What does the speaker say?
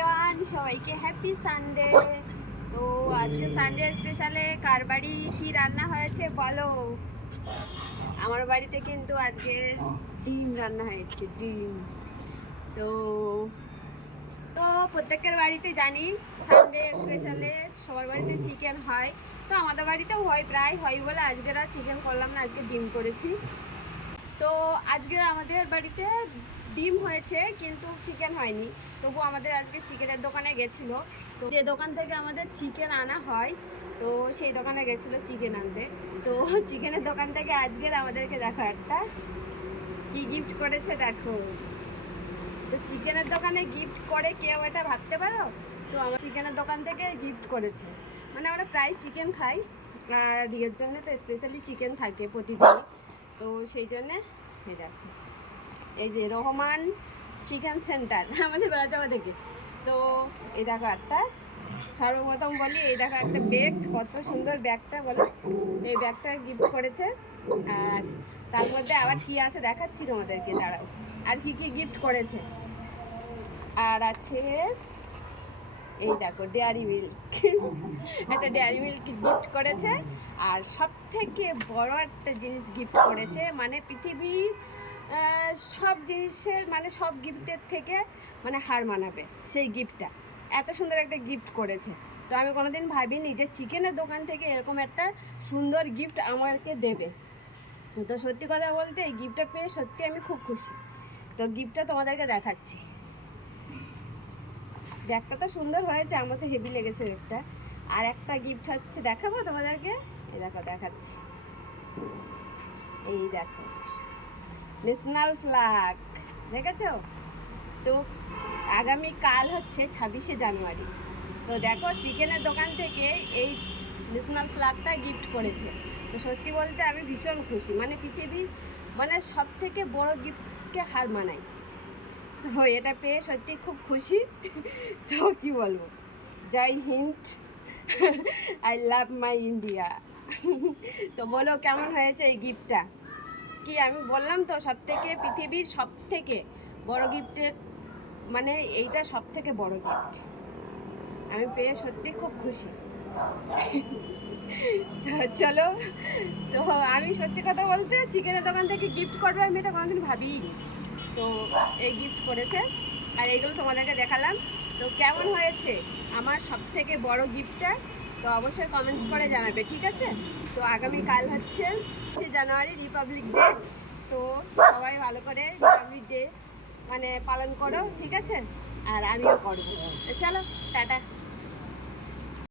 Everyone, সবাইকে happy Sunday. তো আজকে সানডে স্পেশালে কার বাড়ি কি রান্না হয়েছে বলো? আমার বাড়িতে কিন্তু আজকে ডিম রান্না হয়েছে, ডিম। তো তো প্রত্যেকের বাড়িতে জানি সানডে স্পেশালে সবার বাড়িতে চিকেন হয়। তো আমাদের বাড়িতেও হয়, প্রায় হয় বলে আজকের আর চিকেন করলাম না, আজকে ডিম করেছি। তো আজকে আমাদের বাড়িতে ডিম হয়েছে কিন্তু চিকেন হয়নি। তবু আমাদের আজকে চিকেনের দোকানে গেছিলো, তো যে দোকান থেকে আমাদের চিকেন আনা হয় তো সেই দোকানে গেছিলো চিকেন আনতে। তো চিকেনের দোকান থেকে আজকের আমাদেরকে দেখো একটা কি গিফট করেছে দেখো। তো চিকেনের দোকানে গিফট করে কেউ এটা ভাবতে পারো? তো আমার চিকেনের দোকান থেকে গিফট করেছে। মানে আমরা প্রায় চিকেন খাই, আর ইয়ের জন্য তো স্পেশালি চিকেন থাকে প্রতিদিন। তো সেই জন্যে এই দেখো, এই যে রহমান চিকেন সেন্টার আমাদের বেড়াচাপা থেকে। তো এই দেখো একটা, সর্বপ্রথম বলি এই দেখো একটা ব্যাগ, কত সুন্দর ব্যাগটা বলো। এই ব্যাগটা গিফট করেছে। আর তার মধ্যে আবার কি আছে দেখাচ্ছি তোমাদেরকে, দাঁড়াও। আর কি কি গিফট করেছে, আর আছে এই দেখো ডেয়ারি মিল্ক একটা ডেয়ারি মিল্ক গিফট করেছে। আর সব থেকে বড় একটা জিনিস গিফট করেছে, মানে পৃথিবীর সব জিনিসের মানে সব গিফটের থেকে মানে হার মানাবে সেই গিফটটা। এত সুন্দর একটা গিফট করেছে। তো আমি কোনোদিন ভাবিনি যে চিকেনের দোকান থেকে এরকম একটা সুন্দর গিফট আমাকে দেবে। তো সত্যি কথা বলতে এই গিফটটা পেয়ে সত্যি আমি খুব খুশি। তো গিফটটা তোমাদেরকে দেখাচ্ছি। ব্যাগটা তো সুন্দর হয়েছে, আমার তো হেভি লেগেছে ব্যাগটা। আর একটা গিফট হচ্ছে, দেখাবো তোমাদেরকে, এই দেখো দেখাচ্ছি। এই দেখো ন্যাশনাল ফ্ল্যাগ, দেখেছো? তো আগামীকাল হচ্ছে 26শে জানুয়ারি। তো দেখো চিকেনের দোকান থেকে এই ন্যাশনাল ফ্ল্যাগটা গিফট করেছে। তো সত্যি বলতে আমি ভীষণ খুশি, মানে পৃথিবীর মানে সব থেকে বড় গিফটকে হার মানাই। তো এটা পেয়ে সত্যি খুব খুশি। তো কি বলবো, Jai Hind, I love my India. তো বলো কেমন হয়েছে এই গিফটটা? কি আমি বললাম তো, সব থেকে পৃথিবীর সব থেকে বড় গিফটের মানে এইটা সব থেকে বড় গিফট। আমি পেয়ে সত্যি খুব খুশি। তো চলো, তো আমি সত্যি কথা বলতে চিকেনের দোকান থেকে গিফট করবো আমি এটা কোনোদিন ভাবিনি। তো এই গিফট করেছে, আর এইগুলো তোমাদেরকে দেখালাম। তো কেমন হয়েছে আমার সব থেকে বড় গিফটটা? তো অবশ্যই কমেন্টস করে জানাবে, ঠিক আছে? তো আগামীকাল হচ্ছে জানুয়ারি রিপাবলিক ডে। তো সবাই ভালো করে রিপাবলিক ডে মানে পালন করো, ঠিক আছে? আর আমিও করবো। তো চলো, টাটা।